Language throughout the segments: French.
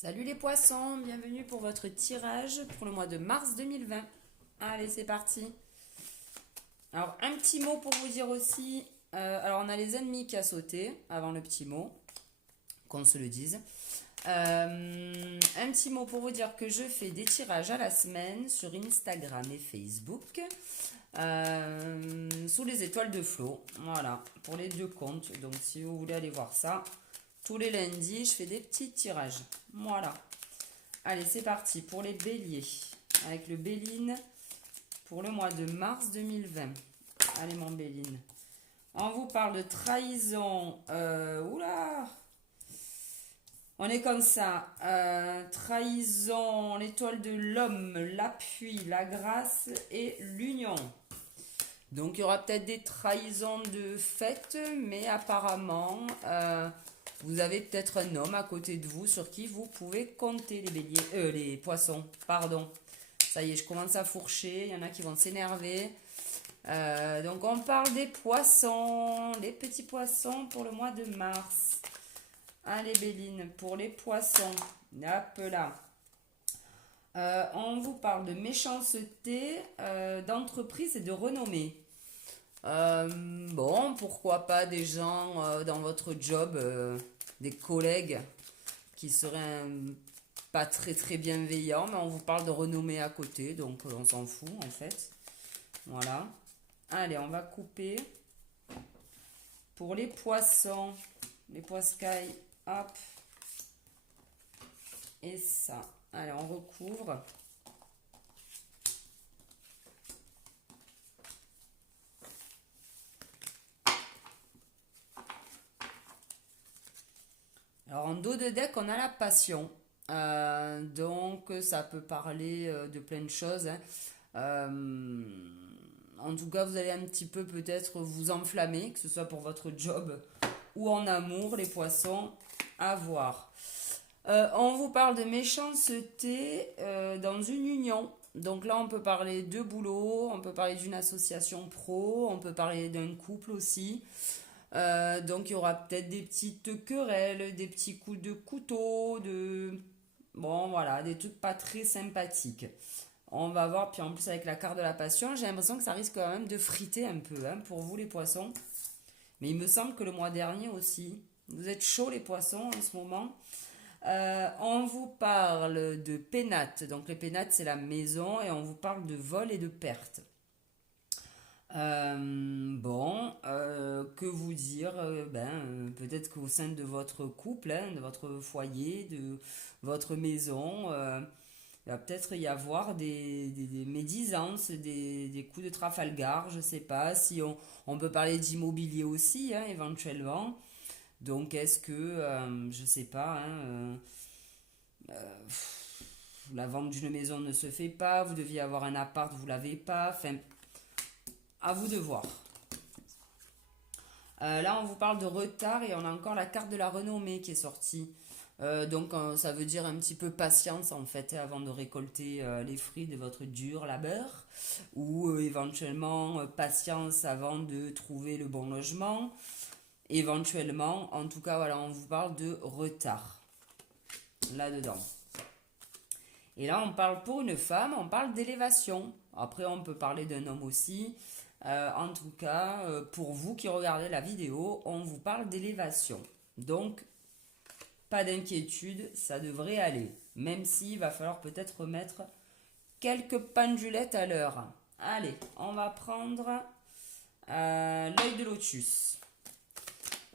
Salut les poissons, bienvenue pour votre tirage pour le mois de mars 2020. Allez, c'est parti. Alors, un petit mot pour vous dire aussi. Alors, on a les ennemis qui a sauté avant le petit mot, qu'on se le dise. Un petit mot pour vous dire que je fais des tirages à la semaine sur Instagram et Facebook. Sous les étoiles de Flo. Voilà, pour les deux comptes. Donc, si vous voulez aller voir ça, tous les lundis, je fais des petits tirages. Voilà. Allez, c'est parti pour les béliers. Avec le Béline pour le mois de mars 2020. Allez, mon Béline. On vous parle de trahison. Oula! On est comme ça. Trahison, l'étoile de l'homme, l'appui, la grâce et l'union. Donc, il y aura peut-être des trahisons de fait, mais apparemment, vous avez peut-être un homme à côté de vous sur qui vous pouvez compter, les béliers, les poissons, pardon. Ça y est, je commence à fourcher, il y en a qui vont s'énerver. Donc on parle des poissons, les petits poissons pour le mois de mars. Allez Béline, pour les poissons, hop là. On vous parle de méchanceté, d'entreprise et de renommée. Bon, pourquoi pas des gens dans votre job, des collègues qui seraient pas très très bienveillants, mais on vous parle de renommée à côté, donc on s'en fout en fait. Voilà. Allez, on va couper. Pour les poissons, les poiscailles, hop. Et ça. Allez, on recouvre. Alors en dos de deck, on a la passion. Donc ça peut parler de plein de choses, hein. En tout cas, vous allez un petit peu peut-être vous enflammer, que ce soit pour votre job ou en amour, les poissons, à voir. On vous parle de méchanceté dans une union. Donc là, on peut parler de boulot, on peut parler d'une association pro, on peut parler d'un couple aussi. Donc il y aura peut-être des petites querelles, des petits coups de couteau, bon voilà, des trucs pas très sympathiques. On va voir, puis en plus avec la carte de la passion, j'ai l'impression que ça risque quand même de friter un peu, hein, pour vous les poissons. Mais il me semble que le mois dernier aussi. Vous êtes chauds les poissons en ce moment. On vous parle de pénates. Donc les pénates c'est la maison et on vous parle de vol et de perte. Bon, que vous dire, peut-être qu'au sein de votre couple, hein, de votre foyer, de votre maison, il va peut-être y avoir des médisances, des coups de Trafalgar, je sais pas, si on peut parler d'immobilier aussi, hein, éventuellement. Donc est-ce que, je sais pas, hein, la vente d'une maison ne se fait pas, vous deviez avoir un appart, vous l'avez pas, enfin, à vous de voir. Là, on vous parle de retard et on a encore la carte de la renommée qui est sortie. Donc, ça veut dire un petit peu patience en fait avant de récolter les fruits de votre dur labeur. Ou éventuellement patience avant de trouver le bon logement. Éventuellement, en tout cas, voilà, on vous parle de retard là-dedans. Et là, on parle pour une femme, on parle d'élévation. Après, on peut parler d'un homme aussi. En tout cas, pour vous qui regardez la vidéo, on vous parle d'élévation. Donc, pas d'inquiétude, ça devrait aller. Même s'il va falloir peut-être remettre quelques pendulettes à l'heure. Allez, on va prendre l'œil de lotus.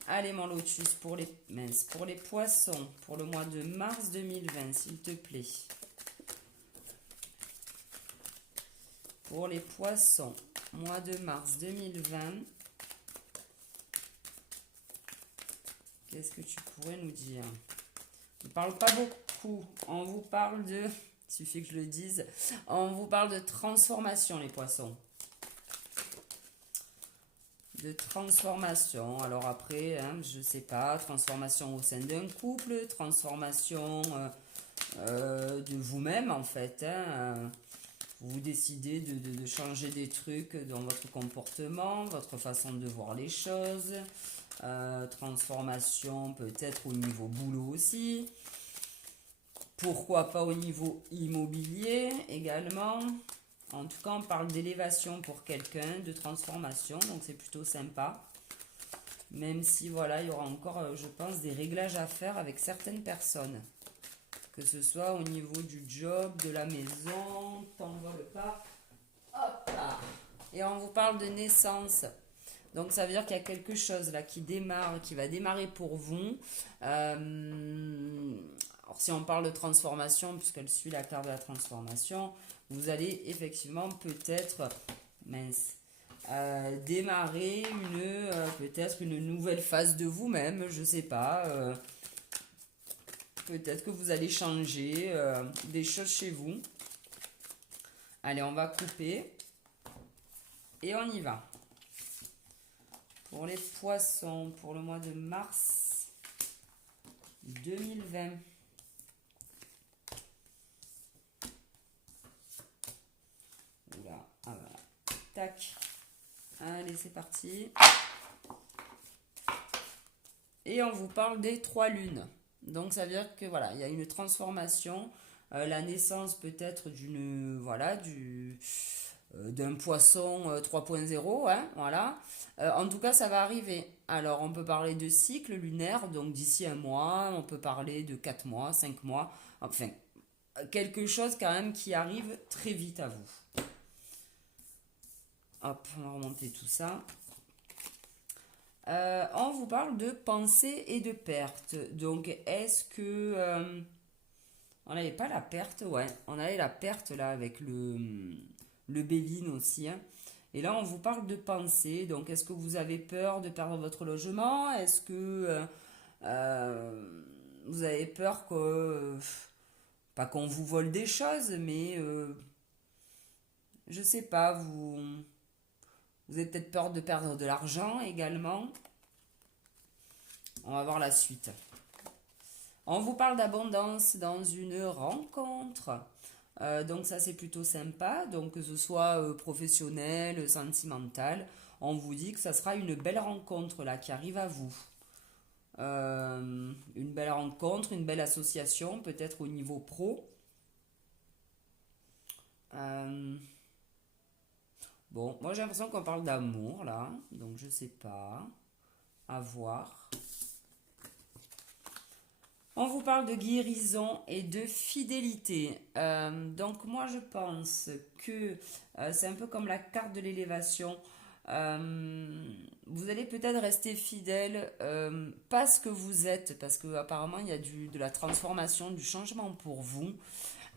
Allez, mon lotus, pour les minces, pour les poissons, pour le mois de mars 2020, s'il te plaît. Pour les poissons, mois de mars 2020, qu'est-ce que tu pourrais nous dire? On ne parle pas beaucoup, on vous parle de, il suffit que je le dise, on vous parle de transformation les poissons. De transformation, alors après, hein, je sais pas, transformation au sein d'un couple, transformation de vous-même en fait, hein, vous décidez de changer des trucs dans votre comportement, votre façon de voir les choses. Transformation peut-être au niveau boulot aussi. Pourquoi pas au niveau immobilier également. En tout cas, on parle d'élévation pour quelqu'un, de transformation, donc c'est plutôt sympa. Même si, voilà, il y aura encore, je pense, des réglages à faire avec certaines personnes. Que ce soit au niveau du job, de la maison, t'envoles pas. Hop là. Et on vous parle de naissance. Donc ça veut dire qu'il y a quelque chose là qui démarre, qui va démarrer pour vous. Alors si on parle de transformation, puisqu'elle suit la carte de la transformation, vous allez effectivement peut-être, mince, démarrer peut-être une nouvelle phase de vous-même, je sais pas. Peut-être que vous allez changer des choses chez vous. Allez, on va couper et on y va. Pour les poissons, pour le mois de mars 2020. Oula, ah voilà. Tac. Allez, c'est parti. Et on vous parle des 3 lunes. Donc, ça veut dire que voilà, il y a une transformation. La naissance peut-être d'une, voilà, d'un poisson 3.0, hein, voilà. En tout cas, ça va arriver. Alors, on peut parler de cycle lunaire, donc d'ici un mois, on peut parler de 4 mois, 5 mois, enfin, quelque chose quand même qui arrive très vite à vous. Hop, on va remonter tout ça. On vous parle de pensée et de perte. Donc, est-ce que... on n'avait pas la perte, ouais. On avait la perte là avec le Béline aussi, hein. Et là, on vous parle de pensée. Donc, est-ce que vous avez peur de perdre votre logement? Est-ce que vous avez peur que... pas qu'on vous vole des choses, mais... je sais pas, vous avez peut-être peur de perdre de l'argent également. On va voir la suite. On vous parle d'abondance dans une rencontre. Donc ça c'est plutôt sympa, donc que ce soit professionnel, sentimental, on vous dit que ça sera une belle rencontre là qui arrive à vous. Une belle rencontre, une belle association, peut-être au niveau pro. Bon, moi j'ai l'impression qu'on parle d'amour là, donc je sais pas, à voir. On vous parle de guérison et de fidélité. Donc moi je pense que c'est un peu comme la carte de l'élévation. Vous allez peut-être rester fidèle parce que vous êtes, parce que apparemment il y a de la transformation, du changement pour vous,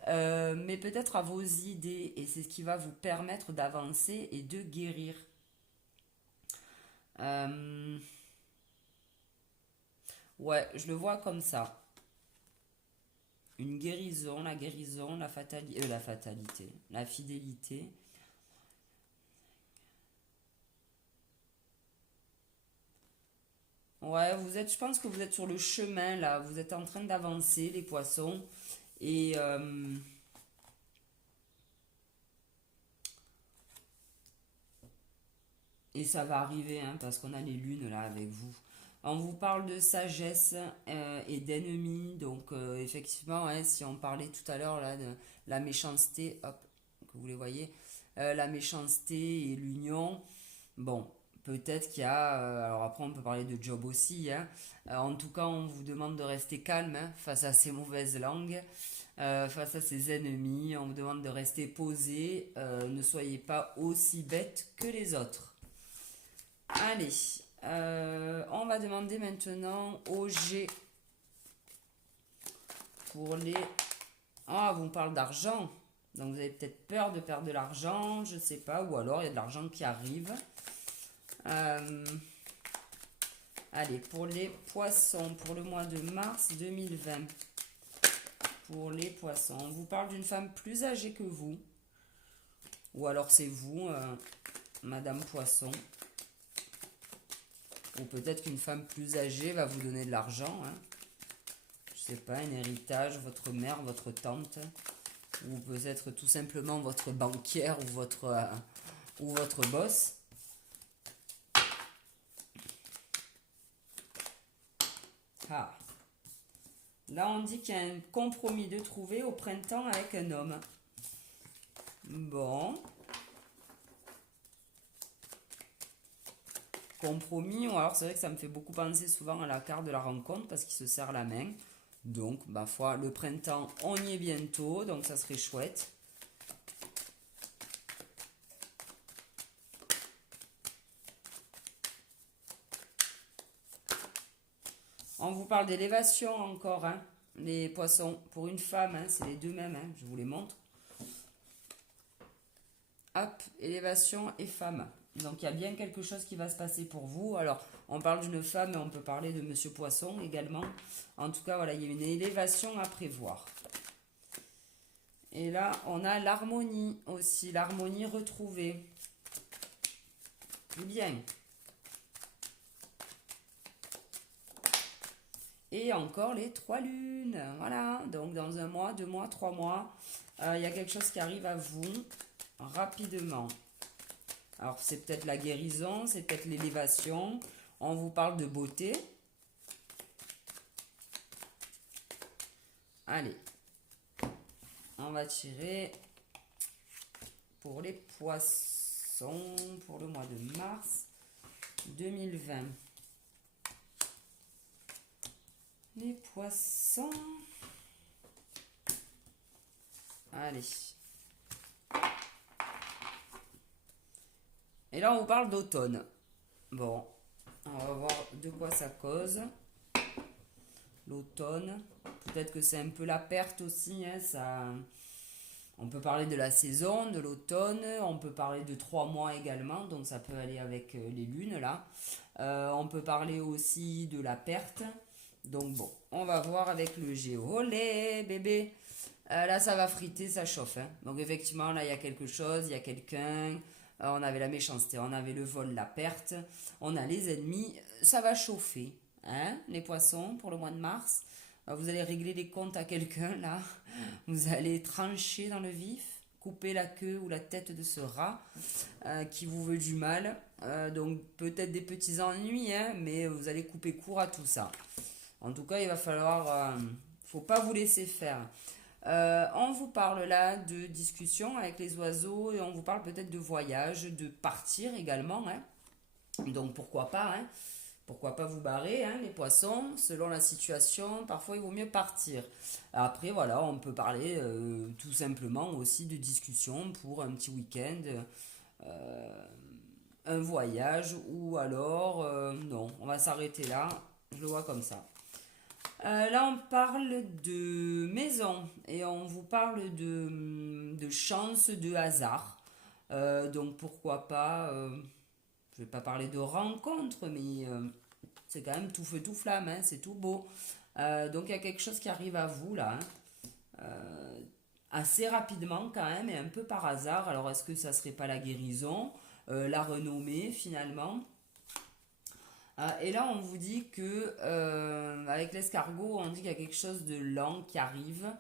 mais peut-être à vos idées, et c'est ce qui va vous permettre d'avancer et de guérir. Ouais, je le vois comme ça. Une guérison, la fatalité, la fidélité. Ouais, je pense que vous êtes sur le chemin là, vous êtes en train d'avancer les poissons et ça va arriver hein, parce qu'on a les lunes là avec vous. On vous parle de sagesse et d'ennemis, donc effectivement, hein, si on parlait tout à l'heure là de la méchanceté, hop, que vous les voyez, la méchanceté et l'union, bon, peut-être qu'il y a, alors après on peut parler de job aussi, hein, en tout cas on vous demande de rester calme hein, face à ces mauvaises langues, face à ces ennemis, on vous demande de rester posé, ne soyez pas aussi bête que les autres. Allez, on va demander maintenant au G pour les... Ah, vous me parlez d'argent. Donc vous avez peut-être peur de perdre de l'argent, je sais pas, ou alors il y a de l'argent qui arrive. Allez, pour les poissons, pour le mois de mars 2020. Pour les poissons, on vous parle d'une femme plus âgée que vous. Ou alors c'est vous, Madame Poisson. Ou peut-être qu'une femme plus âgée va vous donner de l'argent. Hein. Je sais pas, un héritage, votre mère, votre tante. Ou peut-être tout simplement votre banquière ou votre boss. Ah. Là, on dit qu'il y a un compromis de trouver au printemps avec un homme. Bon. Compromis, ou alors c'est vrai que ça me fait beaucoup penser souvent à la carte de la rencontre parce qu'il se serre la main. Donc, ma foi, le printemps, on y est bientôt, donc ça serait chouette. On vous parle d'élévation encore, hein, les poissons. Pour une femme, hein, c'est les deux mêmes, hein, je vous les montre. Hop, élévation et femme. Donc, il y a bien quelque chose qui va se passer pour vous. Alors, on parle d'une femme, mais on peut parler de Monsieur Poisson également. En tout cas, voilà, il y a une élévation à prévoir. Et là, on a l'harmonie aussi, l'harmonie retrouvée. Bien. Et encore les 3 lunes. Voilà, donc dans 1 mois, 2 mois, 3 mois, il y a quelque chose qui arrive à vous rapidement. Alors, c'est peut-être la guérison, c'est peut-être l'élévation. On vous parle de beauté. Allez, on va tirer pour les poissons pour le mois de mars 2020. Les poissons. Allez. Et là, on vous parle d'automne. Bon, on va voir de quoi ça cause. L'automne. Peut-être que c'est un peu la perte aussi. Hein, ça... On peut parler de la saison, de l'automne. On peut parler de 3 mois également. Donc, ça peut aller avec les lunes, là. On peut parler aussi de la perte. Donc, bon, on va voir avec le géo. Olé, bébé. Là, ça va friter, ça chauffe. Hein. Donc, effectivement, là, il y a quelque chose. Il y a quelqu'un... on avait la méchanceté, on avait le vol, la perte, on a les ennemis, ça va chauffer, hein, les poissons, pour le mois de mars. Vous allez régler les comptes à quelqu'un, là. Vous allez trancher dans le vif, couper la queue ou la tête de ce rat qui vous veut du mal. Donc, peut-être des petits ennuis, hein, mais vous allez couper court à tout ça. En tout cas, il va falloir... faut pas vous laisser faire. On vous parle là de discussion avec les oiseaux et on vous parle peut-être de voyage, de partir également. Hein. Donc pourquoi pas, hein. Pourquoi pas vous barrer, hein, les poissons, selon la situation, parfois il vaut mieux partir. Après voilà, on peut parler tout simplement aussi de discussion pour un petit week-end, un voyage ou alors, non, on va s'arrêter là, je le vois comme ça. Là, on parle de maison et on vous parle de chance, de hasard. Donc, pourquoi pas, je vais pas parler de rencontre, mais c'est quand même tout feu, tout flamme, hein, c'est tout beau. Donc, il y a quelque chose qui arrive à vous là, hein, assez rapidement quand même et un peu par hasard. Alors, est-ce que ça serait pas la guérison, la renommée finalement? Et là, on vous dit que, avec l'escargot, on dit qu'il y a quelque chose de lent qui arrive.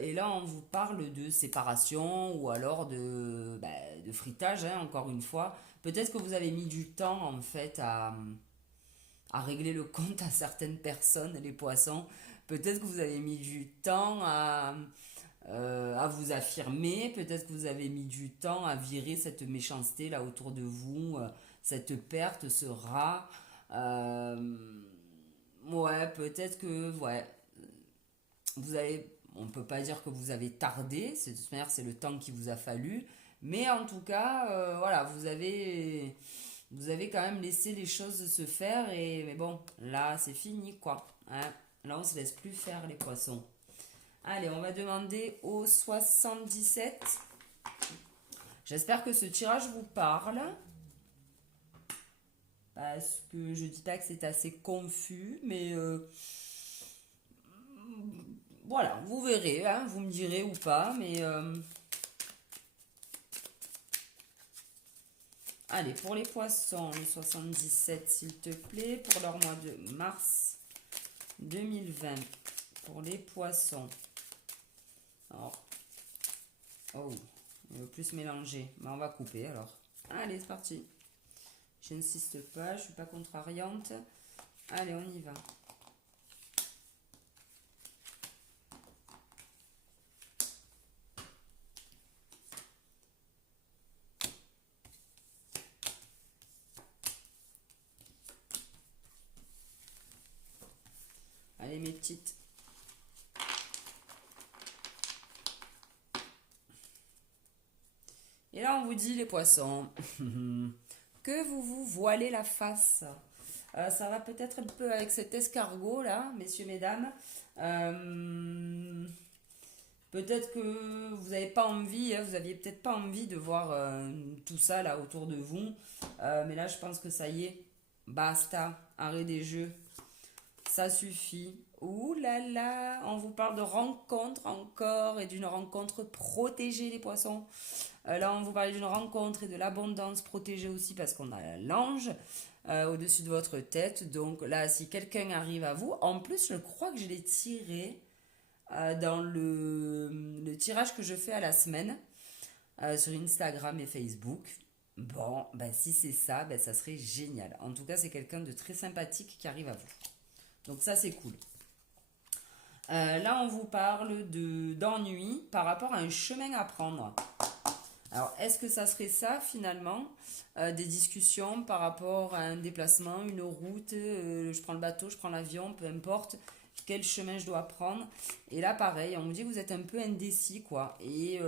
Et là, on vous parle de séparation ou alors de fritage, hein, encore une fois. Peut-être que vous avez mis du temps, en fait, à régler le compte à certaines personnes, les poissons. Peut-être que vous avez mis du temps à vous affirmer. Peut-être que vous avez mis du temps à virer cette méchanceté là autour de vous, cette perte, ce rat. Ouais, peut-être que, ouais, vous avez, on peut pas dire que vous avez tardé. De toute manière, c'est le temps qu'il vous a fallu. Mais en tout cas, voilà, vous avez quand même laissé les choses se faire. Mais bon, là, c'est fini, quoi. Hein. Là, on se laisse plus faire, les poissons. Allez, on va demander au 77. J'espère que ce tirage vous parle. Parce que je dis pas que c'est assez confus, mais voilà, vous verrez, hein, vous me direz ou pas, mais allez, pour les poissons, le 77, s'il te plaît, pour leur mois de mars 2020, pour les poissons. Alors, oh, on veut plus mélanger, mais on va couper alors. Allez, c'est parti. Je n'insiste pas, je suis pas contrariante. Allez, on y va. petite. Et là, on vous dit, les poissons, que vous vous voilez la face. Ça va peut-être un peu avec cet escargot là, messieurs, mesdames. Peut-être que vous n'avez pas envie, vous aviez peut-être pas envie de voir tout ça là autour de vous. Mais là, je pense que ça y est, basta, arrêt des jeux, ça suffit. Ouh là là, on vous parle de rencontre encore et d'une rencontre protégée, les poissons. Là, on vous parle d'une rencontre et de l'abondance protégée aussi parce qu'on a l'ange au-dessus de votre tête. Donc là, si quelqu'un arrive à vous, en plus, je crois que je l'ai tiré dans le tirage que je fais à la semaine sur Instagram et Facebook. Bon, ben si c'est ça, ben ça serait génial. En tout cas, c'est quelqu'un de très sympathique qui arrive à vous. Donc ça, c'est cool. Là, on vous parle d'ennui par rapport à un chemin à prendre. Alors, est-ce que ça serait ça, finalement, des discussions par rapport à un déplacement, une route, je prends le bateau, je prends l'avion, peu importe, quel chemin je dois prendre. Et là, pareil, on vous dit que vous êtes un peu indécis, quoi. Et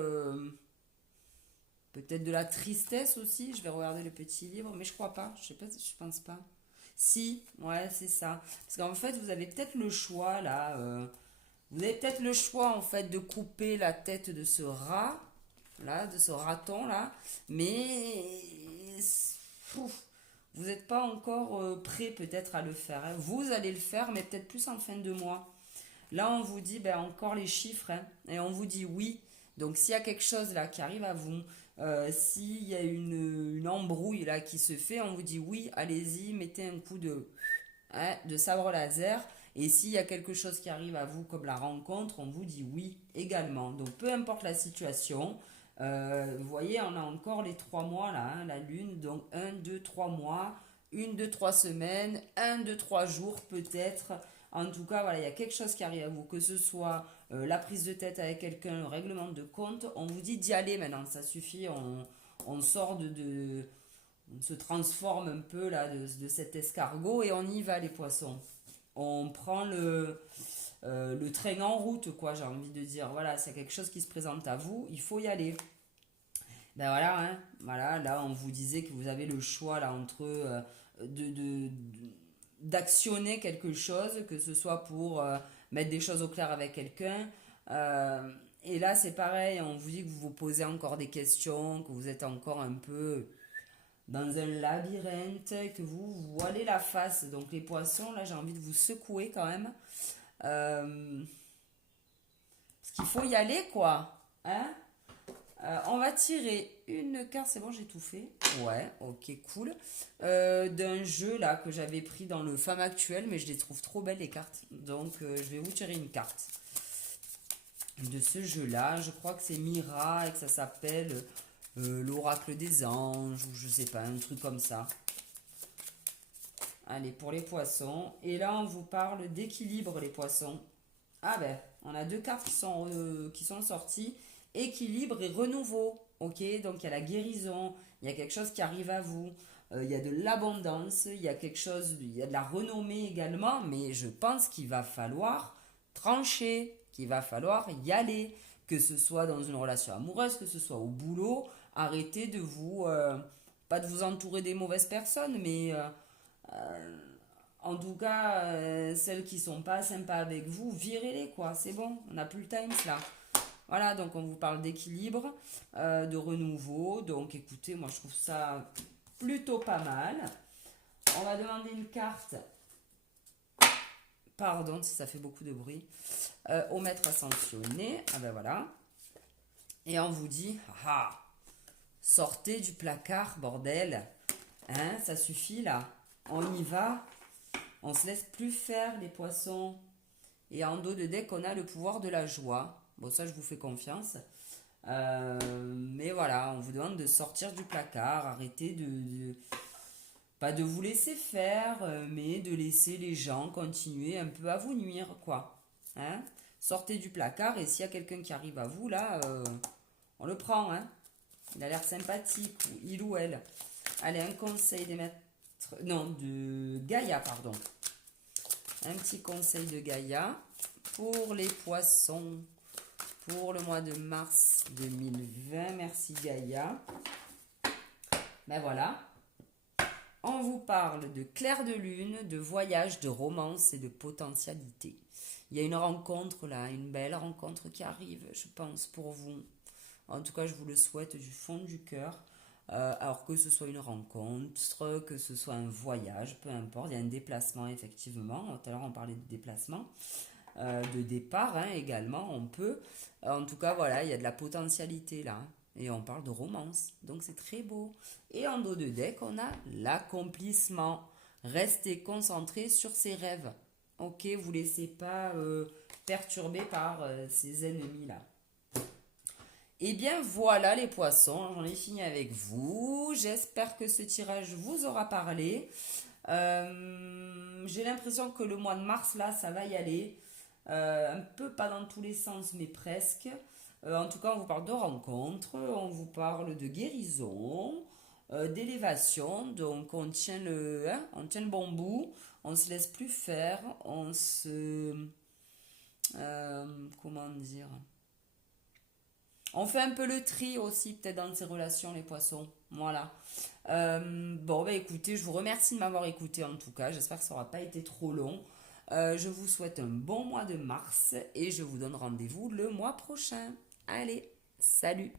peut-être de la tristesse aussi. Je vais regarder le petit livre, mais je crois pas. Je sais pas, je pense pas. Si, ouais, c'est ça. Parce qu'en fait, vous avez peut-être le choix, là. Vous avez peut-être le choix, en fait, de couper la tête de ce rat, là, de ce raton, là. Mais vous n'êtes pas encore prêt, peut-être, à le faire. Hein. Vous allez le faire, mais peut-être plus en fin de mois. Là, on vous dit ben, encore les chiffres, hein, et on vous dit oui. Donc, s'il y a quelque chose là qui arrive à vous, s'il y a une embrouille là qui se fait, on vous dit oui, allez-y, mettez un coup de sabre laser. Et s'il y a quelque chose qui arrive à vous, comme la rencontre, on vous dit oui également. Donc, peu importe la situation, vous voyez, on a encore les 3 mois là, hein, la lune. Donc, 1, 2, 3 mois, 1, 2, 3 semaines, 1, 2, 3 jours peut-être. En tout cas, voilà, il y a quelque chose qui arrive à vous, que ce soit la prise de tête avec quelqu'un, le règlement de compte. On vous dit d'y aller maintenant, ça suffit. On sort on se transforme un peu là de cet escargot et on y va, les poissons. On prend le train en route, quoi, j'ai envie de dire. Voilà, c'est quelque chose qui se présente à vous, il faut y aller. Ben voilà, hein, voilà, là on vous disait que vous avez le choix là entre d'actionner quelque chose, que ce soit pour mettre des choses au clair avec quelqu'un. Et là c'est pareil, on vous dit que vous vous posez encore des questions, que vous êtes encore un peu dans un labyrinthe, que vous voilez la face. Donc les poissons, là j'ai envie de vous secouer quand même. Parce qu'il faut y aller, quoi. Hein. On va tirer une carte, c'est bon, j'ai tout fait. Ouais, ok, cool. D'un jeu là que j'avais pris dans le Femme Actuelle, mais je les trouve trop belles les cartes. Donc je vais vous tirer une carte de ce jeu là. Je crois que c'est Mira et que ça s'appelle l'Oracle des Anges, ou je sais pas, un truc comme ça. Allez, pour les poissons. Et là, on vous parle d'équilibre, les poissons. Ah ben, on a deux cartes qui sont sorties. Équilibre et renouveau. Ok, donc il y a la guérison, il y a quelque chose qui arrive à vous, il y a de l'abondance, il y a quelque chose, il y a de la renommée également, mais je pense qu'il va falloir trancher, qu'il va falloir y aller, que ce soit dans une relation amoureuse, que ce soit au boulot, arrêtez de pas de vous entourer des mauvaises personnes, mais en tout cas, celles qui sont pas sympas avec vous, virez-les, quoi, c'est bon, on n'a plus le time là. Voilà, donc on vous parle d'équilibre, de renouveau. Donc écoutez, moi je trouve ça plutôt pas mal. On va demander une carte. Pardon si ça fait beaucoup de bruit. Au maître ascensionné. Ah ben voilà. Et on vous dit, sortez du placard, bordel. Hein, ça suffit là. On y va. On se laisse plus faire, les poissons. Et en dos de deck, on a le pouvoir de la joie. Bon, ça, je vous fais confiance. Mais voilà, on vous demande de sortir du placard, arrêtez pas de vous laisser faire, mais de laisser les gens continuer un peu à vous nuire, quoi. Hein. Sortez du placard et s'il y a quelqu'un qui arrive à vous, là, on le prend, hein. Il a l'air sympathique, il ou elle. Allez, un conseil des maîtres... Non, de Gaïa, pardon. un petit conseil de Gaïa pour les poissons pour le mois de mars 2020. Merci Gaïa. Ben voilà. On vous parle de clair de lune, de voyage, de romance et de potentialité. Il y a une rencontre là, une belle rencontre qui arrive, je pense, pour vous. En tout cas, je vous le souhaite du fond du cœur. Alors que ce soit une rencontre, que ce soit un voyage, peu importe. Il y a un déplacement, effectivement. Tout à l'heure, on parlait de déplacement. De départ hein, également, on peut. En tout cas, voilà, il y a de la potentialité là. Et on parle de romance. Donc, c'est très beau. Et en dos de deck, on a l'accomplissement. Restez concentré sur ses rêves. Ok, vous ne laissez pas perturber par ces ennemis-là. Et bien voilà les poissons, j'en ai fini avec vous. J'espère que ce tirage vous aura parlé. J'ai l'impression que le mois de mars, là, ça va y aller. Un peu pas dans tous les sens, mais presque. En tout cas, on vous parle de rencontres, on vous parle de guérison, d'élévation. Donc, on tient on tient le bon bout, on se laisse plus faire, on se... comment dire, on fait un peu le tri aussi, peut-être dans ces relations, les poissons. Voilà. Bon, bah écoutez, je vous remercie de m'avoir écouté en tout cas. J'espère que ça n'aura pas été trop long. Je vous souhaite un bon mois de mars et je vous donne rendez-vous le mois prochain. Allez, salut!